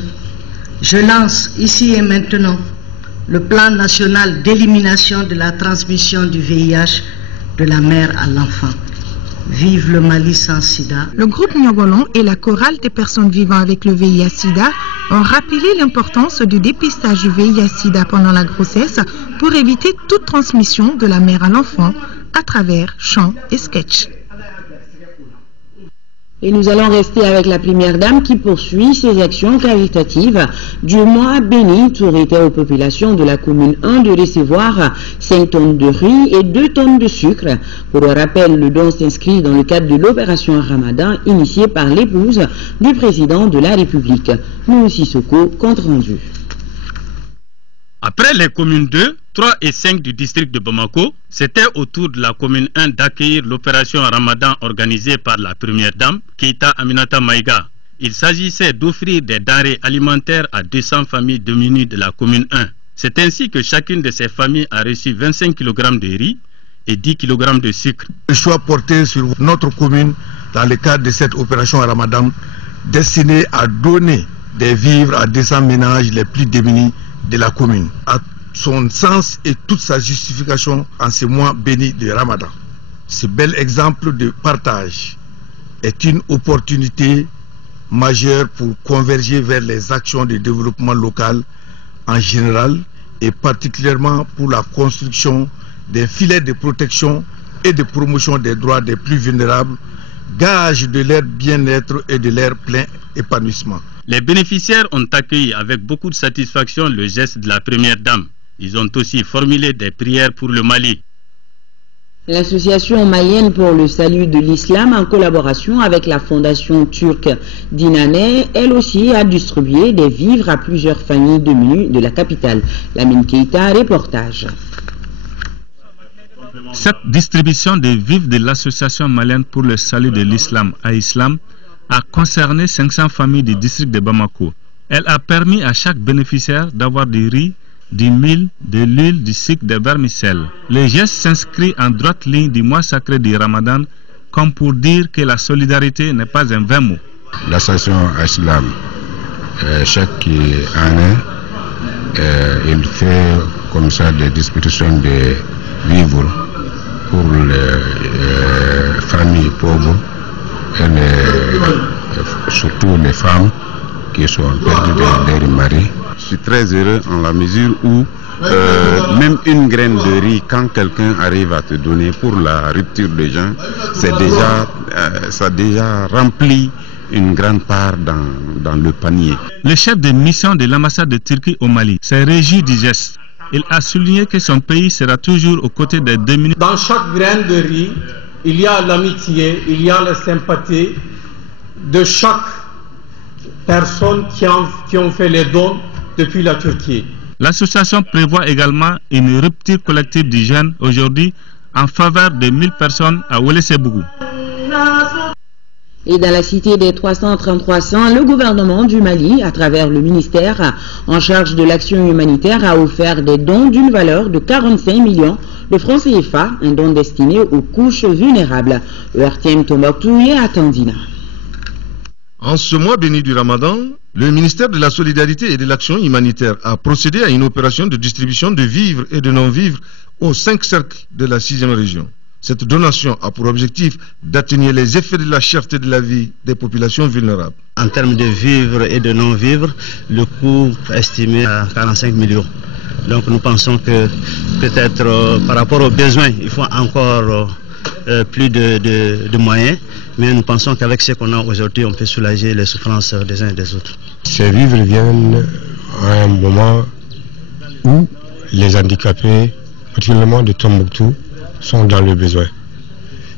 je lance ici et maintenant le plan national d'élimination de la transmission du VIH de la mère à l'enfant. Vive le Mali sans sida. Le groupe Nyogolon et la chorale des personnes vivant avec le VIH-Sida ont rappelé l'importance du dépistage du VIH-Sida pendant la grossesse pour éviter toute transmission de la mère à l'enfant à travers chants et sketchs. Et nous allons rester avec la première dame qui poursuit ses actions caritatives. Du mois béni, tourité aux populations de la commune 1 de recevoir 5 tonnes de riz et 2 tonnes de sucre. Pour le rappel, le don s'inscrit dans le cadre de l'opération Ramadan initiée par l'épouse du président de la République. Nous Sissoko, compte rendu. Après les communes 2, 3 et 5 du district de Bamako, c'était au tour de la commune 1 d'accueillir l'opération Ramadan organisée par la première dame, Keita Aminata Maïga. Il s'agissait d'offrir des denrées alimentaires à 200 familles démunies de la commune 1. C'est ainsi que chacune de ces familles a reçu 25 kg de riz et 10 kg de sucre. Le choix porté sur notre commune dans le cadre de cette opération Ramadan destinée à donner des vivres à 200 ménages les plus démunis de la commune, à son sens et toute sa justification en ce mois béni de Ramadan. Ce bel exemple de partage est une opportunité majeure pour converger vers les actions de développement local en général et particulièrement pour la construction des filets de protection et de promotion des droits des plus vulnérables, gage de leur bien-être et de leur plein épanouissement. Les bénéficiaires ont accueilli avec beaucoup de satisfaction le geste de la première dame. Ils ont aussi formulé des prières pour le Mali. L'association malienne pour le salut de l'islam, en collaboration avec la fondation turque d'Inane, elle aussi a distribué des vivres à plusieurs familles démunies de la capitale. Lamine Keita, reportage. Cette distribution des vivres de l'association malienne pour le salut de l'islam à Islam a concerné 500 familles du district de Bamako. Elle a permis à chaque bénéficiaire d'avoir du riz, du mil, de l'huile, du sucre, des vermicelles. Le geste s'inscrit en droite ligne du mois sacré du Ramadan, comme pour dire que la solidarité n'est pas un vain mot. L'association Islam, chaque année, il fait comme ça des distributions de vivres pour les familles pauvres et surtout les femmes qui sont perdues de leur mari. Je suis très heureux en la mesure où même une graine de riz, quand quelqu'un arrive à te donner pour la rupture des gens, ça a déjà rempli une grande part dans le panier. Le chef de mission de l'ambassade de Turquie au Mali s'est réjoui du geste. Il a souligné que son pays sera toujours aux côtés des démunis. Dans chaque graine de riz, il y a l'amitié, il y a la sympathie de chaque personne qui ont fait les dons depuis la Turquie. L'association prévoit également une rupture collective du jeûne aujourd'hui en faveur de 1000 personnes à Ouelessebougou. Et dans la cité des 333 saints, le gouvernement du Mali, à travers le ministère en charge de l'action humanitaire, a offert des dons d'une valeur de 45 millions de francs CFA, un don destiné aux couches vulnérables. ERTM Tombouctou et Atandina. En ce mois béni du Ramadan, le ministère de la Solidarité et de l'Action humanitaire a procédé à une opération de distribution de vivres et de non-vivres aux 5 cercles de la 6e région. Cette donation a pour objectif d'atténuer les effets de la cherté de la vie des populations vulnérables. En termes de vivres et de non-vivres, le coût est estimé à 45 millions. Donc nous pensons que peut-être par rapport aux besoins, il faut encore plus de moyens. Mais nous pensons qu'avec ce qu'on a aujourd'hui, on peut soulager les souffrances des uns et des autres. Ces vivres viennent à un moment où les handicapés, particulièrement de Tombouctou, sont dans le besoin.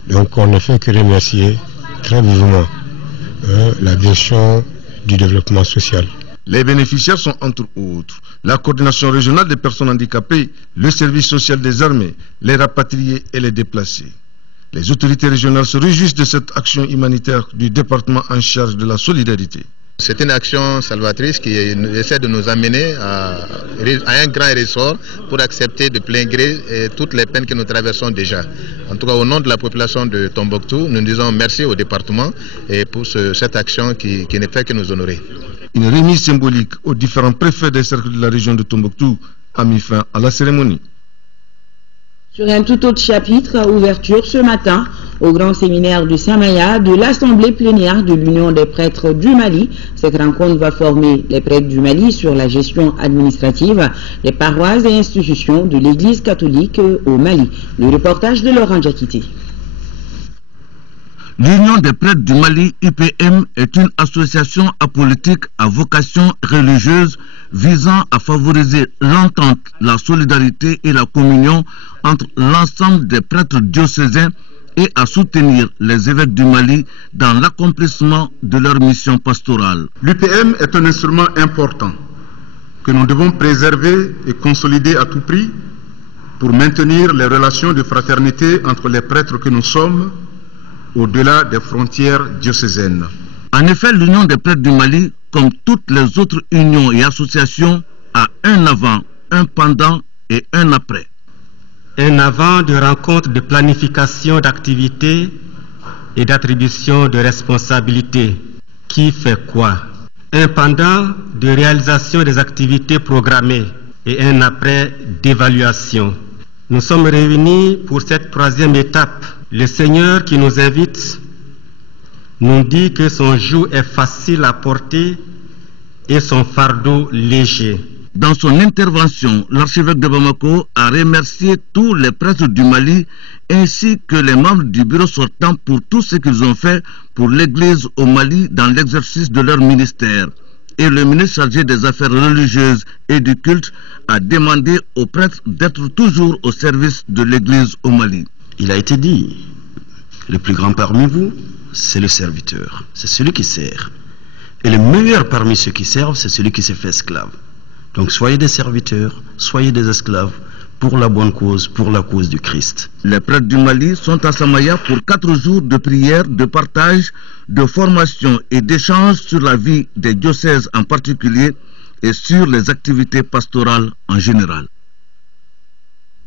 Donc on ne fait que remercier très vivement la direction du développement social. Les bénéficiaires sont entre autres la coordination régionale des personnes handicapées, le service social des armées, les rapatriés et les déplacés. Les autorités régionales se réjouissent de cette action humanitaire du département en charge de la solidarité. C'est une action salvatrice qui essaie de nous amener à un grand ressort pour accepter de plein gré toutes les peines que nous traversons déjà. En tout cas, au nom de la population de Tombouctou, nous disons merci au département et pour cette action qui ne fait que nous honorer. Une remise symbolique aux différents préfets des cercles de la région de Tombouctou a mis fin à la cérémonie. Sur un tout autre chapitre, ouverture ce matin au grand séminaire du Samaya de l'Assemblée plénière de l'Union des prêtres du Mali. Cette rencontre va former les prêtres du Mali sur la gestion administrative des paroisses et institutions de l'Église catholique au Mali. Le reportage de Laurent Diakité. L'Union des prêtres du Mali, UPM, est une association apolitique à vocation religieuse visant à favoriser l'entente, la solidarité et la communion entre l'ensemble des prêtres diocésains et à soutenir les évêques du Mali dans l'accomplissement de leur mission pastorale. L'UPM est un instrument important que nous devons préserver et consolider à tout prix pour maintenir les relations de fraternité entre les prêtres que nous sommes au-delà des frontières diocésaines. En effet, l'Union des prêtres du Mali, comme toutes les autres unions et associations, a un avant, un pendant et un après. Un avant de rencontre de planification d'activités et d'attribution de responsabilités. Qui fait quoi? Un pendant de réalisation des activités programmées et un après d'évaluation. Nous sommes réunis pour cette troisième étape Le Seigneur qui nous invite nous dit que son joug est facile à porter et son fardeau léger. Dans son intervention, l'archevêque de Bamako a remercié tous les prêtres du Mali ainsi que les membres du bureau sortant pour tout ce qu'ils ont fait pour l'Église au Mali dans l'exercice de leur ministère. Et le ministre chargé des Affaires religieuses et du culte a demandé aux prêtres d'être toujours au service de l'Église au Mali. Il a été dit, le plus grand parmi vous, c'est le serviteur, c'est celui qui sert. Et le meilleur parmi ceux qui servent, c'est celui qui se fait esclave. Donc soyez des serviteurs, soyez des esclaves pour la bonne cause, pour la cause du Christ. Les prêtres du Mali sont à Samaya pour 4 jours de prière, de partage, de formation et d'échange sur la vie des diocèses en particulier et sur les activités pastorales en général.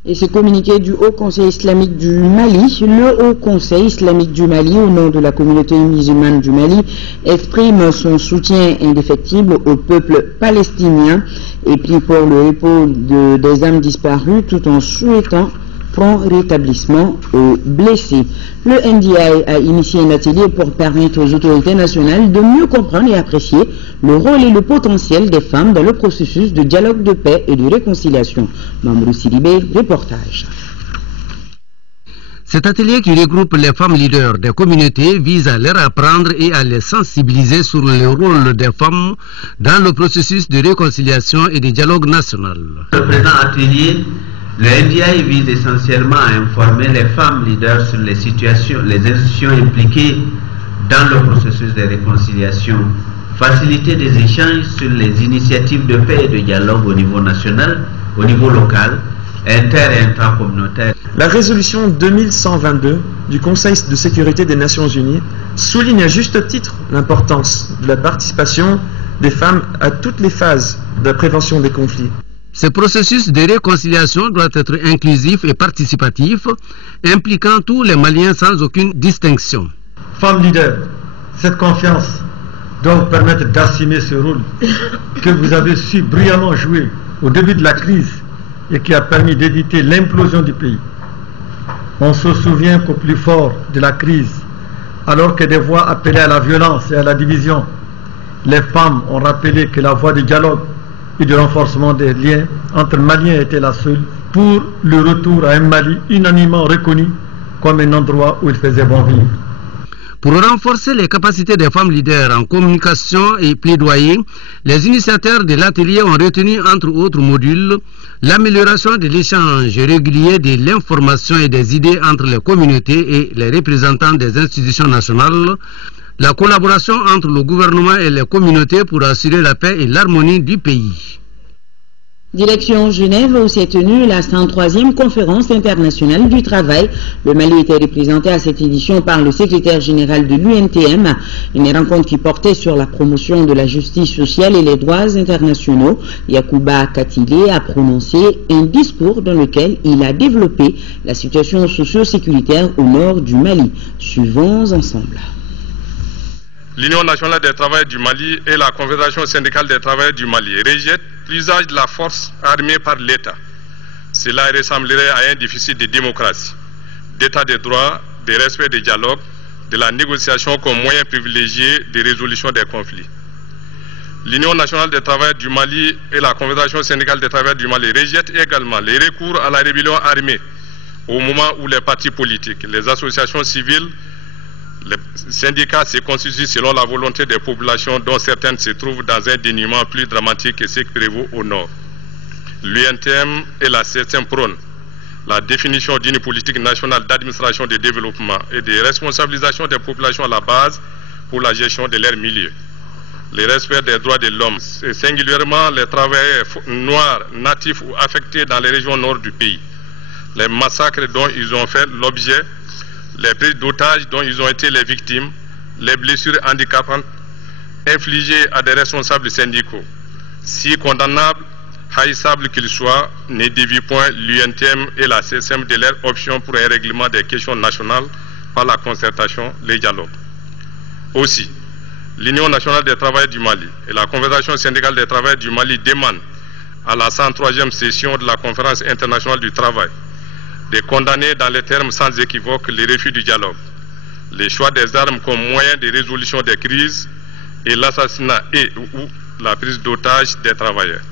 Et ce communiqué du Haut Conseil islamique du Mali, le Haut Conseil islamique du Mali, au nom de la communauté musulmane du Mali, exprime son soutien indéfectible au peuple palestinien et prie pour le repos des âmes disparues tout en souhaitant prompt rétablissement aux blessés. Le NDI a initié un atelier pour permettre aux autorités nationales de mieux comprendre et apprécier le rôle et le potentiel des femmes dans le processus de dialogue de paix et de réconciliation. Mamoudou Sidibé, reportage. Cet atelier qui regroupe les femmes leaders des communautés vise à leur apprendre et à les sensibiliser sur le rôle des femmes dans le processus de réconciliation et de dialogue national. Le présent atelier, le NDI vise essentiellement à informer les femmes leaders sur les situations, les institutions impliquées dans le processus de réconciliation, faciliter des échanges sur les initiatives de paix et de dialogue au niveau national, au niveau local, inter- et intracommunautaire. La résolution 2122 du Conseil de sécurité des Nations Unies souligne à juste titre l'importance de la participation des femmes à toutes les phases de la prévention des conflits. Ce processus de réconciliation doit être inclusif et participatif, impliquant tous les Maliens sans aucune distinction. Femmes leaders, cette confiance doit vous permettre d'assumer ce rôle que vous avez su brillamment jouer au début de la crise et qui a permis d'éviter l'implosion du pays. On se souvient qu'au plus fort de la crise, alors que des voix appelaient à la violence et à la division, les femmes ont rappelé que la voie du dialogue et du renforcement des liens entre Maliens était la seule pour le retour à un Mali unanimement reconnu comme un endroit où il faisait bon vivre. Pour renforcer les capacités des femmes leaders en communication et plaidoyer, les initiateurs de l'atelier ont retenu entre autres modules l'amélioration de l'échange régulier de l'information et des idées entre les communautés et les représentants des institutions nationales, la collaboration entre le gouvernement et les communautés pour assurer la paix et l'harmonie du pays. Direction Genève où s'est tenue la 103e conférence internationale du travail. Le Mali était représenté à cette édition par le secrétaire général de l'UNTM. Une rencontre qui portait sur la promotion de la justice sociale et les droits internationaux. Yacouba Katile a prononcé un discours dans lequel il a développé la situation socio-sécuritaire au nord du Mali. Suivons ensemble. L'Union nationale des travailleurs du Mali et la Confédération syndicale des travailleurs du Mali rejettent l'usage de la force armée par l'État. Cela ressemblerait à un déficit de démocratie, d'état de droit, de respect des dialogues, de la négociation comme moyen privilégié de résolution des conflits. L'Union nationale des travailleurs du Mali et la Confédération syndicale des travailleurs du Mali rejettent également les recours à la rébellion armée au moment où les partis politiques, les associations civiles, les syndicats se constituent selon la volonté des populations dont certaines se trouvent dans un dénuement plus dramatique que ce qui prévaut au nord. L'UNTM et la CSM prônent la définition d'une politique nationale d'administration de développement et de responsabilisation des populations à la base pour la gestion de leur milieu. Le respect des droits de l'homme, et singulièrement les travailleurs noirs, natifs ou affectés dans les régions nord du pays. Les massacres dont ils ont fait l'objet, les prises d'otages dont ils ont été les victimes, les blessures handicapantes infligées à des responsables syndicaux. Si condamnables, haïssables qu'ils soient, ne dévient point l'UNTM et la CSM de leur option pour un règlement des questions nationales par la concertation, les dialogues. Aussi, l'Union nationale des travailleurs du Mali et la Confédération syndicale des travailleurs du Mali demandent à la 103e session de la Conférence internationale du travail de condamner dans les termes sans équivoque le refus du dialogue, les choix des armes comme moyen de résolution des crises et l'assassinat ou la prise d'otages des travailleurs.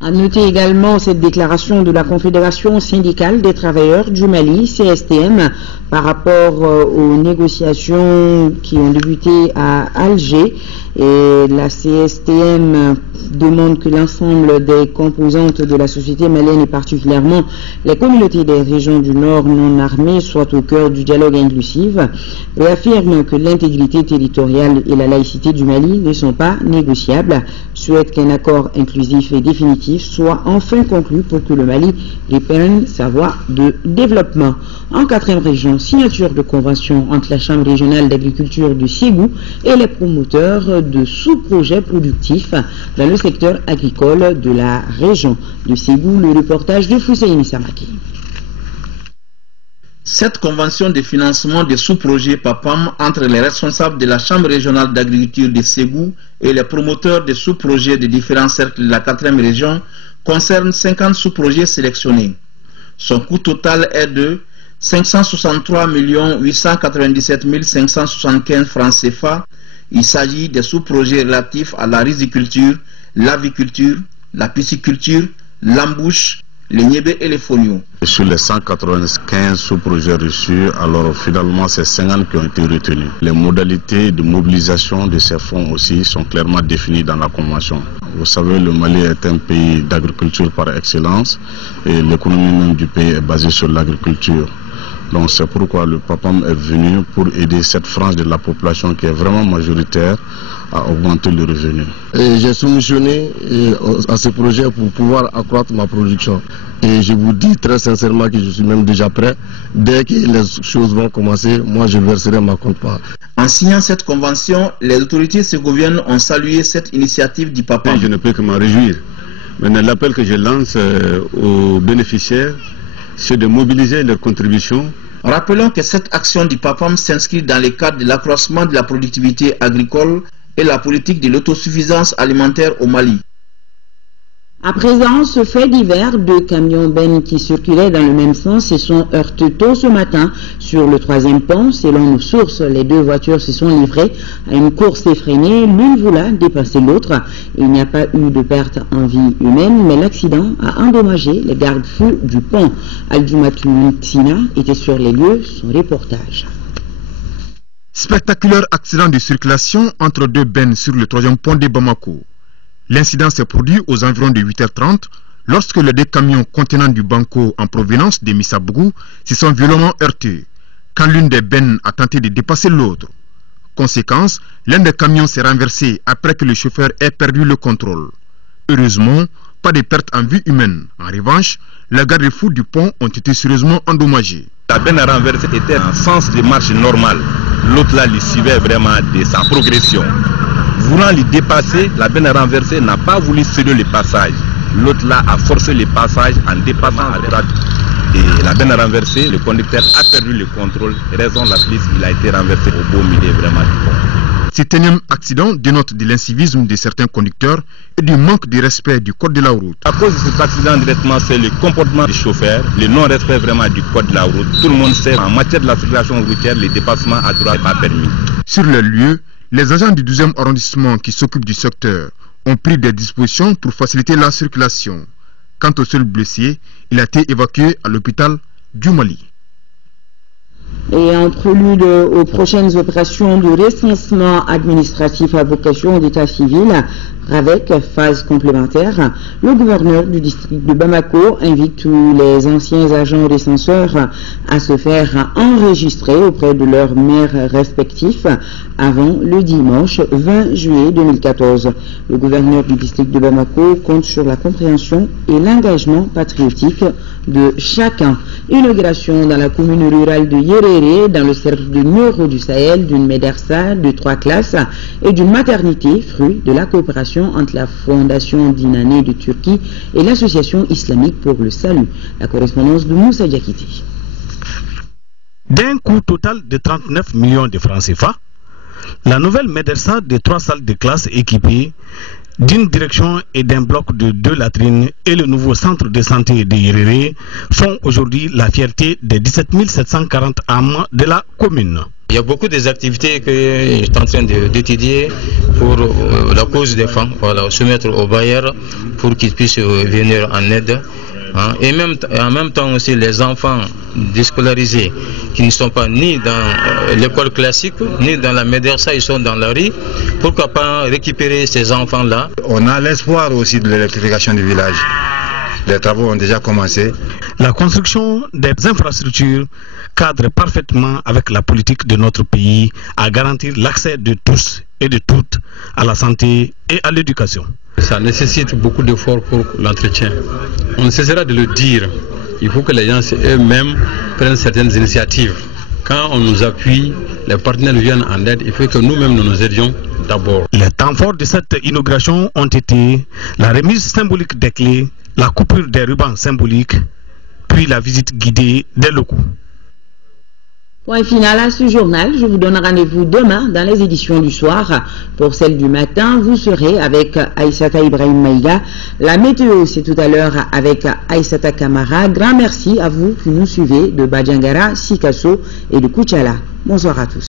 À noter également cette déclaration de la Confédération syndicale des travailleurs du Mali, CSTM, par rapport aux négociations qui ont débuté à Alger. Et la CSTM demande que l'ensemble des composantes de la société malienne et particulièrement les communautés des régions du Nord non armées soient au cœur du dialogue inclusif et affirme que l'intégrité territoriale et la laïcité du Mali ne sont pas négociables, souhaite qu'un accord inclusif et définitif soit enfin conclu pour que le Mali reprenne sa voie de développement. En 4e région, signature de convention entre la Chambre régionale d'agriculture de Ségou et les promoteurs de sous-projets productifs dans le secteur agricole de la région de Ségou. Le reportage de Fousseini Samaki. Cette convention de financement des sous-projets PAPAM entre les responsables de la Chambre régionale d'agriculture de Ségou et les promoteurs des sous-projets de différents cercles de la 4e région concerne 50 sous-projets sélectionnés. Son coût total est de 563 897 575 francs CFA. Il s'agit des sous-projets relatifs à la riziculture, l'aviculture, la pisciculture, l'embouche, les niébés et les folios. Sur les 195 sous-projets reçus, alors finalement c'est 50 qui ont été retenus. Les modalités de mobilisation de ces fonds aussi sont clairement définies dans la convention. Vous savez, le Mali est un pays d'agriculture par excellence et l'économie même du pays est basée sur l'agriculture. Donc c'est pourquoi le PAPAM est venu pour aider cette frange de la population qui est vraiment majoritaire à augmenter le revenu. J'ai soumissionné à ce projet pour pouvoir accroître ma production. Et je vous dis très sincèrement que je suis même déjà prêt. Dès que les choses vont commencer, moi je verserai ma quote-part. En signant cette convention, les autorités ségoviennes ont salué cette initiative du PAPAM. Je ne peux que m'en réjouir. Maintenant, l'appel que je lance aux bénéficiaires, c'est de mobiliser leurs contributions. Rappelons que cette action du PAPAM s'inscrit dans le cadre de l'accroissement de la productivité agricole et la politique de l'autosuffisance alimentaire au Mali. À présent, ce fait divers, deux camions bennes qui circulaient dans le même sens se sont heurtés tôt ce matin sur le 3e pont. Selon nos sources, les deux voitures se sont livrées à une course effrénée. L'une voula dépasser l'autre. Il n'y a pas eu de perte en vie humaine, mais l'accident a endommagé les garde-fous du pont. Aldoumatou Tina était sur les lieux, son reportage. Spectaculaire accident de circulation entre deux bennes sur le 3e pont de Bamako. L'incident s'est produit aux environs de 8h30 lorsque les deux camions contenant du banco en provenance de Missabougou se sont violemment heurtés quand l'une des bennes a tenté de dépasser l'autre. Conséquence, l'un des camions s'est renversé après que le chauffeur ait perdu le contrôle. Heureusement, pas de perte en vie humaine. En revanche, les garde-fous du pont ont été sérieusement endommagés. La benne renversée était en sens de marche normal. L'autre là, il suivait vraiment de sa progression. Voulant le dépasser, la benne renversée n'a pas voulu céder le passage. L'autre là a forcé le passage en dépassant à droite. Et la benne renversée, le conducteur a perdu le contrôle. Raison la plus, il a été renversé au beau milieu vraiment du pont. Cet énième accident dénote de l'incivisme de certains conducteurs et du manque de respect du code de la route. À cause de cet accident directement, c'est le comportement du chauffeur, le non-respect vraiment du code de la route. Tout le monde sait, en matière de la circulation routière, les dépassements à droite n'est pas permis. Sur le lieu, les agents du 12e arrondissement qui s'occupent du secteur ont pris des dispositions pour faciliter la circulation. Quant au seul blessé, il a été évacué à l'hôpital du Mali. Et en prélude aux prochaines opérations de recensement administratif à vocation d'état civil, avec phase complémentaire, le gouverneur du district de Bamako invite tous les anciens agents recenseurs à se faire enregistrer auprès de leurs maires respectifs avant le dimanche 20 juillet 2014. Le gouverneur du district de Bamako compte sur la compréhension et l'engagement patriotique de chacun. Inauguration dans la commune rurale de Yerere, dans le cercle de Nioro du Sahel, d'une médersa de 3 classes et d'une maternité, fruit de la coopération entre la Fondation d'Inané de Turquie et l'Association islamique pour le salut. La correspondance de Moussa Diakité. D'un coût total de 39 millions de francs CFA, la nouvelle médersa de 3 salles de classe équipées d'une direction et d'un bloc de 2 latrines et le nouveau centre de santé de Yéréré font aujourd'hui la fierté des 17 740 âmes de la commune. Il y a beaucoup des activités que je suis en train d'étudier pour la cause des femmes, voilà, soumettre aux bailleurs pour qu'ils puissent venir en aide. Hein, et en même temps aussi les enfants déscolarisés qui ne sont pas ni dans l'école classique ni dans la médersa, ils sont dans la rue. Pourquoi pas récupérer ces enfants-là? On a l'espoir aussi de l'électrification du village. Les travaux ont déjà commencé. La construction des infrastructures cadre parfaitement avec la politique de notre pays à garantir l'accès de tous et de toutes à la santé et à l'éducation. Ça nécessite beaucoup d'efforts pour l'entretien. On ne cessera de le dire. Il faut que les gens eux-mêmes prennent certaines initiatives. Quand on nous appuie, les partenaires viennent en aide, il faut que nous-mêmes nous aidions d'abord. Les temps forts de cette inauguration ont été la remise symbolique des clés, la coupure des rubans symboliques, puis la visite guidée des locaux. Point final à ce journal. Je vous donne rendez-vous demain dans les éditions du soir. Pour celle du matin, vous serez avec Aïssata Ibrahim Maïga. La météo, c'est tout à l'heure avec Aïssata Kamara. Grand merci à vous qui nous suivez de Badjangara, Sikasso et de Kouchala. Bonsoir à tous.